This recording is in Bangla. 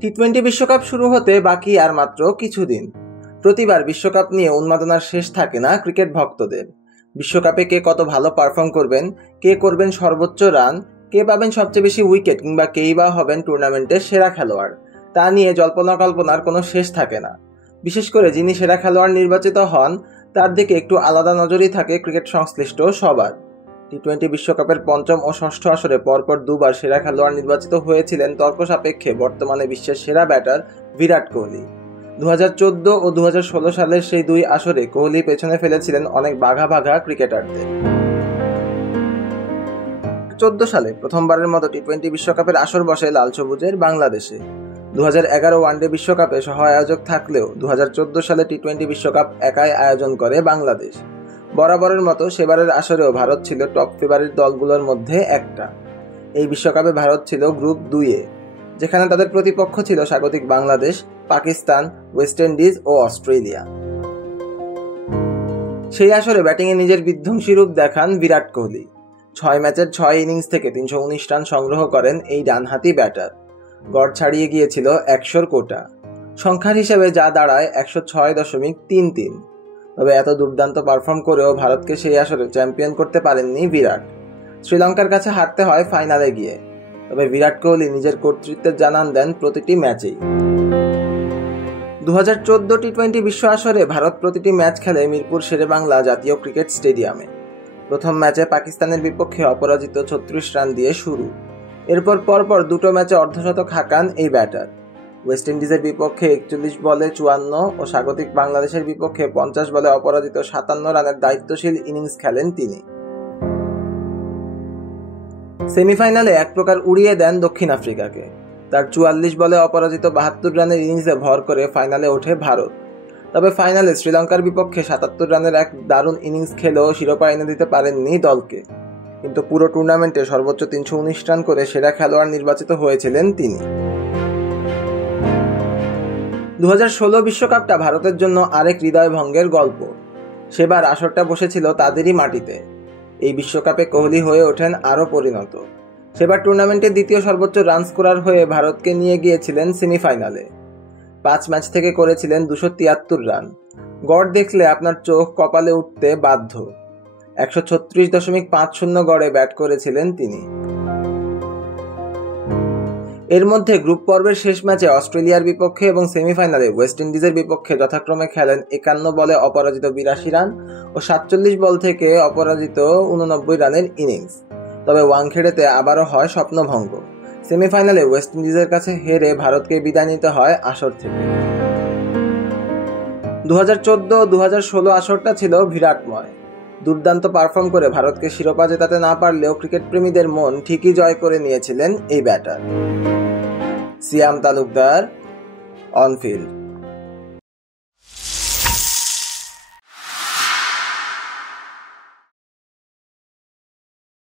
টি-20 বিশ্বকাপ শুরু হতে বাকি আর মাত্র কিছুদিন। প্রতিবার বিশ্বকাপ নিয়ে উন্মাদনার শেষ থাকে না ক্রিকেট ভক্তদের। বিশ্বকাপে কে কত ভালো পারফর্ম করবেন, কে করবেন সর্বোচ্চ রান, কে পাবেন সবচেয়ে বেশি উইকেট, কিংবা কেই বা হবেন টুর্নামেন্টের সেরা খেলোয়াড়, তা নিয়ে জল্পনা কল্পনার কোনো শেষ থাকে না। বিশেষ করে যিনি সেরা খেলোয়াড় নির্বাচিত হন তার দিকে একটু আলাদা নজরই থাকে ক্রিকেট সংশ্লিষ্ট সবার। টি-20 বিশ্বকাপের পঞ্চম ও ষষ্ঠ আসরে পরপর দুবার সেরা খেলোয়াড় নির্বাচিত হয়েছিলেন তর্ক সাপেক্ষে বর্তমানে বিশ্বের সেরা ব্যাটার বিরাট কোহলি। 2014 ও 2016 সালের সেই দুই আসরে কোহলি পেছনে ফেলেছিলেন অনেক বাঘা বাঘা ক্রিকেটারদের। 2014 সালে প্রথমবারের মতো টি-20 বিশ্বকাপের আসর বসে লাল সবুজের বাংলাদেশে। 2011 ওয়ানডে বিশ্বকাপে সহ আয়োজক থাকলেও 2014 সালে টি-20 বিশ্বকাপ একাই আয়োজন করে বাংলাদেশ। বরাবরের মতো সেবারের আসরেও ভারত ছিল টপ ফেভারিট দলগুলোর মধ্যে একটা। এই বিশ্বকাপে ভারত ছিল গ্রুপ 2-এ, যেখানে তাদের প্রতিপক্ষ ছিল স্বাগতিক বাংলাদেশ, পাকিস্তান, ওয়েস্ট ইন্ডিজ ও অস্ট্রেলিয়া। সেই আসরে ব্যাটিংয়ে নিজের বিধ্বংসী রূপ দেখান বিরাট কোহলি। 6 ম্যাচের 6 ইনিংস থেকে 319 রান সংগ্রহ করেন এই ডানহাতি ব্যাটার। গড় ছাড়িয়ে গিয়েছিল 100-র কোটা, সংখ্যার হিসেবে যা দাঁড়ায় 106.33। তবে এত দুর্দান্ত পারফর্ম করেও ভারতকে সেই আসরে চ্যাম্পিয়ন করতে পারেননি বিরাট। শ্রীলঙ্কার কাছে হারতে হয় ফাইনালে গিয়ে। তবে বিরাট কোহলি নিজের কর্তৃত্বের জানান দেন প্রতিটি ম্যাচেই। 2014 টি-20 বিশ্ব আসরে ভারত প্রতিটি ম্যাচ খেলে মিরপুর শেরেবাংলা জাতীয় ক্রিকেট স্টেডিয়ামে। প্রথম ম্যাচে পাকিস্তানের বিপক্ষে অপরাজিত 36 রান দিয়ে শুরু। এরপর পরপর দুটো ম্যাচে অর্ধশতক হাঁকান এই ব্যাটার। ওয়েস্ট ইন্ডিজের বিপক্ষে 41 বলে 54 ও স্বাগতিক বাংলাদেশের বিপক্ষে 50 বলে অপরাজিত 57 রানের দায়িত্বশীল ইনিংস খেলেন তিনি। সেমিফাইনালে এক প্রকার উড়িয়ে দেন দক্ষিণ আফ্রিকাকে। তার 44 বলে অপরাজিত 72 রানের ইনিংসে ভর করে ফাইনালে ওঠে ভারত। তবে ফাইনালে শ্রীলঙ্কার বিপক্ষে 77 রানের এক দারুণ ইনিংস খেলেও শিরোপা এনে দিতে পারেননি দলকে। কিন্তু পুরো টুর্নামেন্টে সর্বোচ্চ 319 রান করে সেরা খেলোয়াড় নির্বাচিত হয়েছিলেন তিনি। 2016 বিশ্বকাপটা ভারতের জন্য আরেক হৃদয় ভঙ্গের গল্প। সেবার আসরটা বসেছিল তাদেরই মাটিতে। এই বিশ্বকাপে কোহলি হয়ে ওঠেন আরও পরিণত। সেবার টুর্নামেন্টের দ্বিতীয় সর্বোচ্চ রান স্কোরার হয়ে ভারতকে নিয়ে গিয়েছিলেন সেমিফাইনালে। 5 ম্যাচ থেকে করেছিলেন 273 রান। গড় দেখলে আপনার চোখ কপালে উঠতে বাধ্য। 136.50 গড়ে ব্যাট করেছিলেন তিনি। এর মধ্যে গ্রুপ পর্বের শেষ ম্যাচে অস্ট্রেলিয়ার বিপক্ষে এবং সেমিফাইনালে ওয়েস্ট ইন্ডিজের বিপক্ষে যথাক্রমে খেলেন 51 বলে অপরাজিত 82 রান ও 47 বল থেকে অপরাজিত 89 রানের ইনিংস। তবে ওয়াংখেড়েতে আবারও হয় স্বপ্নভঙ্গ। সেমিফাইনালে ওয়েস্ট ইন্ডিজের কাছে হেরে ভারতকে বিদায় নিতে হয় আসর থেকে। 2014 ও 2016 আসরটা ছিল বিরাটময়। দুর্দান্ত পারফর্ম করে ভারতকে শিরোপা জেতাতে না পারলেও ক্রিকেট প্রেমীদের মন ঠিকই জয় করে নিয়েছিলেন এই batter. Siam Talukdar, on field.